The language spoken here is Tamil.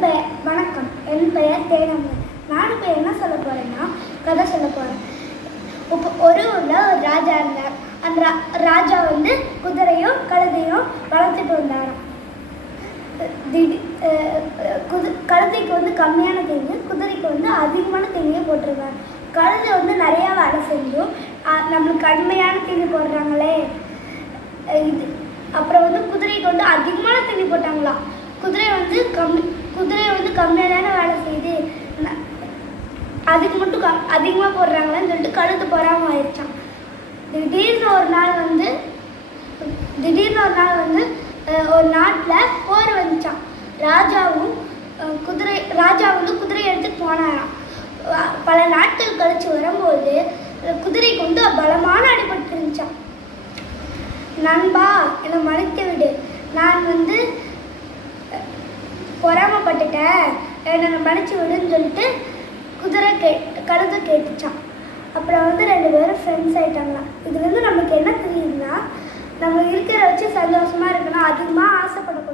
பெயர் வணக்கம். என் பெயர் தேனம்மன் நான் இப்போ என்ன சொல்ல போறேன்னா கதை சொல்ல போறேன். இப்போ ஒரு ஊரில் ஒரு ராஜா இருந்தார். அந்த ரா- ராஜா வந்து குதிரையும் கழுதையும் வளர்த்துட்டு வந்தாராம். திடீ குது கழுதைக்கு வந்து கம்மியான தேங்கு குதிரைக்கு வந்து அதிகமான தேங்கியை போட்டிருக்காங்க கழுதை வந்து நிறையா வேலை செஞ்சும் நம்மளுக்கு கடுமையான தீனி போடுறாங்களே. இது. அப்புறம் வந்து குதிரைக்கு வந்து அதிகமான தீனி போட்டாங்களாம். குதிரை வந்து கம்மி குதிரை வந்து கம்மியாக தானே வேலை செய்யுது. அதுக்கு மட்டும் க அதிகமாக போடுறாங்களான்னு சொல்லிட்டு கழுத்து போகாமல் ஆயிடுச்சான் திடீர்னு ஒரு நாள் வந்து திடீர்னு ஒரு நாள் வந்து ஒரு நாட்டில் போர் வந்துச்சான் ராஜாவும் குதிரை ராஜா வந்து குதிரை எடுத்துட்டு போனாராம். பல நாட்கள் கழித்து வரும்போது குதிரைக்கு வந்து பலமான அடிபட்டு இருந்துச்சான் நண்பா என்னை மன்னித்து விடு. நான் வந்து பொறாமப்பட்டுட்டேன் என்னை மன்னிச்சு விடுன்னு சொல்லிட்டு குதிரை கே கழுத கேட்டுச்சான் அப்புறம் வந்து ரெண்டு பேரும் ஃப்ரெண்ட்ஸ் ஆகிட்டாங்களாம் இதுலேருந்து நமக்கு என்ன தெரியுதுன்னா நம்ம இருக்கிற வச்சு சந்தோஷமாக இருக்கணும். அதிகமாக ஆசைப்படணும்.